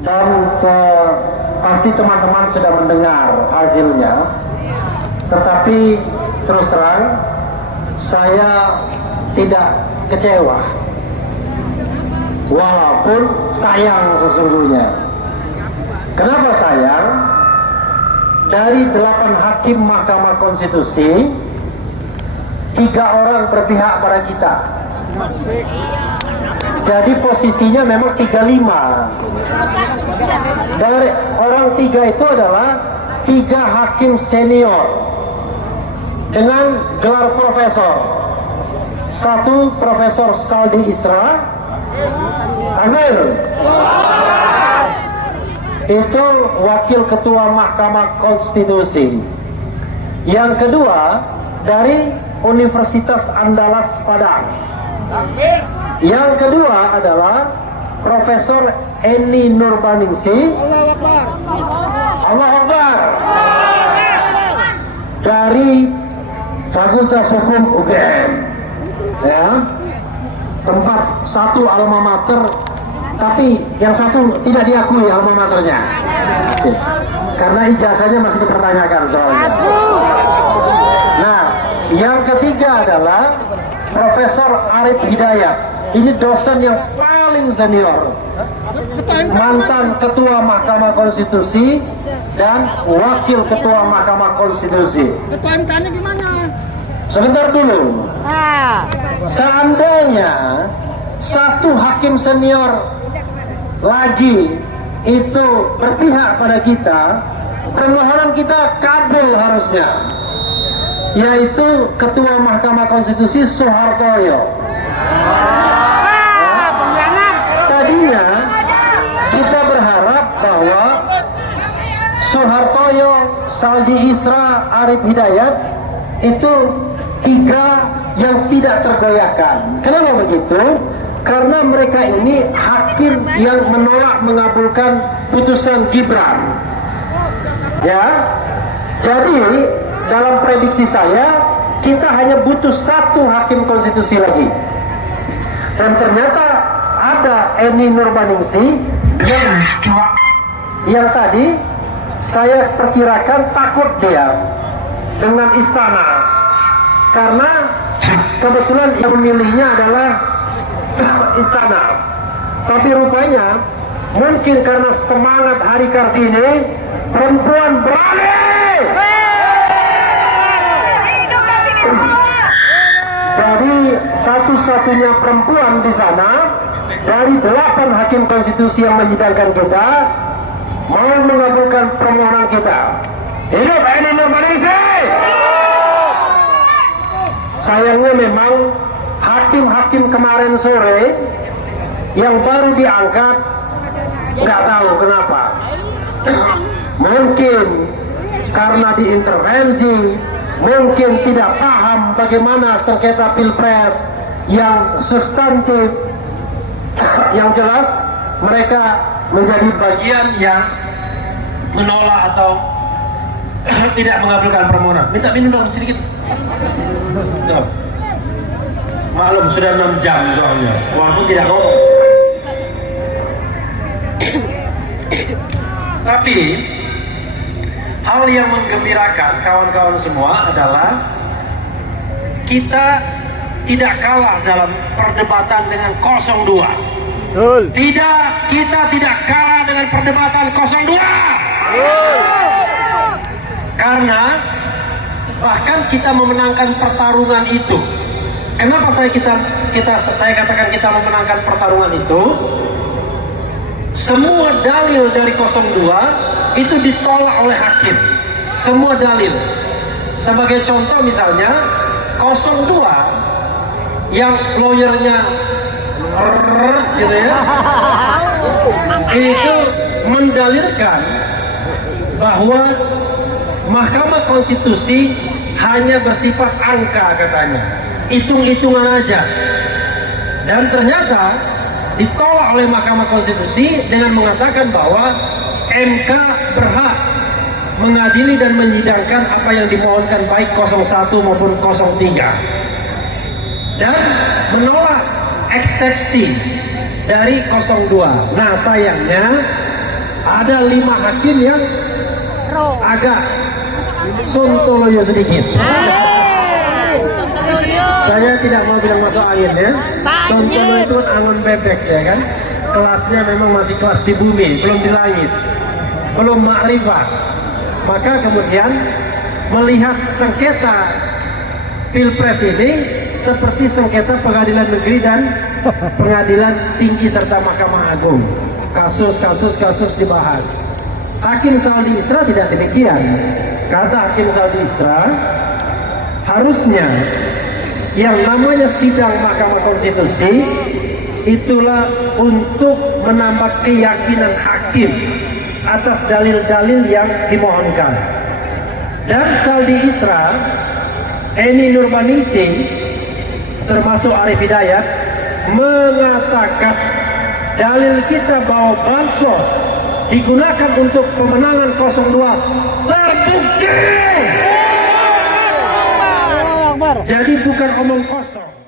dan pasti teman-teman sudah mendengar hasilnya. Tetapi terus terang saya tidak kecewa, walaupun sayang sesungguhnya. Kenapa sayang? Dari 8 hakim Mahkamah Konstitusi, 3 orang berpihak pada kita. Jadi posisinya memang 35. Dari orang 3 itu adalah 3 hakim senior dengan gelar profesor. 1 Profesor Saldi Isra, Amir, itu wakil ketua Mahkamah Konstitusi. Yang kedua dari Universitas Andalas Padang. Yang kedua adalah Profesor Eni Nurbaningsih, Allah Akbar, dari Fakultas Hukum UGM, ya, tempat satu alma mater, tapi yang satu tidak diakui alma maternya, karena ijazahnya masih dipertanyakan soalnya. Nah, yang ketiga adalah Profesor Arif Hidayat. Ini dosen yang paling senior, mantan Ketua Mahkamah Konstitusi dan Wakil Ketua Mahkamah Konstitusi. Ketua MK-nya gimana? Sebentar dulu. Seandainya 1 hakim senior lagi itu berpihak pada kita, permohonan kita kabul harusnya, yaitu Ketua Mahkamah Konstitusi Soehartoyo. Tadinya kita berharap bahwa Soehartoyo, Saldi Isra, Arif Hidayat itu 3 yang tidak tergoyahkan. Kenapa begitu? Karena mereka ini hakim yang menolak mengabulkan putusan Gibran. Ya, jadi dalam prediksi saya kita hanya butuh 1 hakim konstitusi lagi. Dan ternyata ada Eni Nurbaningsih yang tadi saya perkirakan takut dia dengan istana, karena kebetulan yang memilihnya adalah istana. Tapi rupanya mungkin karena semangat Hari Kartini, perempuan berani. Jadi satu-satunya perempuan di sana dari 8 hakim konstitusi yang menyidangkan kita mau mengabulkan permohonan kita. Hidup Eni Nurbaningsih! Sayangnya memang hakim-hakim kemarin sore yang baru diangkat nggak tahu kenapa. Mungkin karena diintervensi, mungkin tidak paham bagaimana sengketa pilpres yang substantif. Yang jelas mereka menjadi bagian yang menolak atau tidak mengabulkan permohonan. Minta minum dong sedikit. Maklum sudah 6 jam soalnya, waktu tidak ngomong. Tapi hal yang menggembirakan kawan-kawan semua adalah kita tidak kalah dalam perdebatan dengan 02. Tidak, kita tidak kalah dengan perdebatan 02. Karena bahkan kita memenangkan pertarungan itu. Kenapa saya katakan kita memenangkan pertarungan itu? Semua dalil dari 02 itu ditolak oleh hakim. Semua dalil. Sebagai contoh misalnya 02 yang lawyernya gitu ya, itu mendalilkan bahwa Mahkamah Konstitusi hanya bersifat angka katanya, hitung-hitungan aja. Dan ternyata ditolak oleh Mahkamah Konstitusi dengan mengatakan bahwa MK berhak mengadili dan menyidangkan apa yang dimohonkan baik 01 maupun 03, dan menolak eksepsi dari 02. Nah sayangnya ada 5 hakim yang agak sontoloyo sedikit. Saya tidak mau bilang masuk angin ya. Sontoloyo itu kan angon bebek ya kan. Kelasnya memang masih kelas di bumi, belum di langit, belum ma'rifah. Maka kemudian melihat sengketa Pilpres ini seperti sengketa pengadilan negeri dan pengadilan tinggi serta Mahkamah Agung. Kasus dibahas. Hakim Saldi Isra tidak demikian. Kata Hakim Saldi Isra, harusnya yang namanya sidang Mahkamah Konstitusi itulah untuk menambah keyakinan hakim atas dalil-dalil yang dimohonkan. Dan Saldi Isra, Eni Nurbaningsih, termasuk Arif Hidayat, mengatakan dalil kita bahwa bansos digunakan untuk pemenangan 02 terbukti. Jadi bukan omong kosong.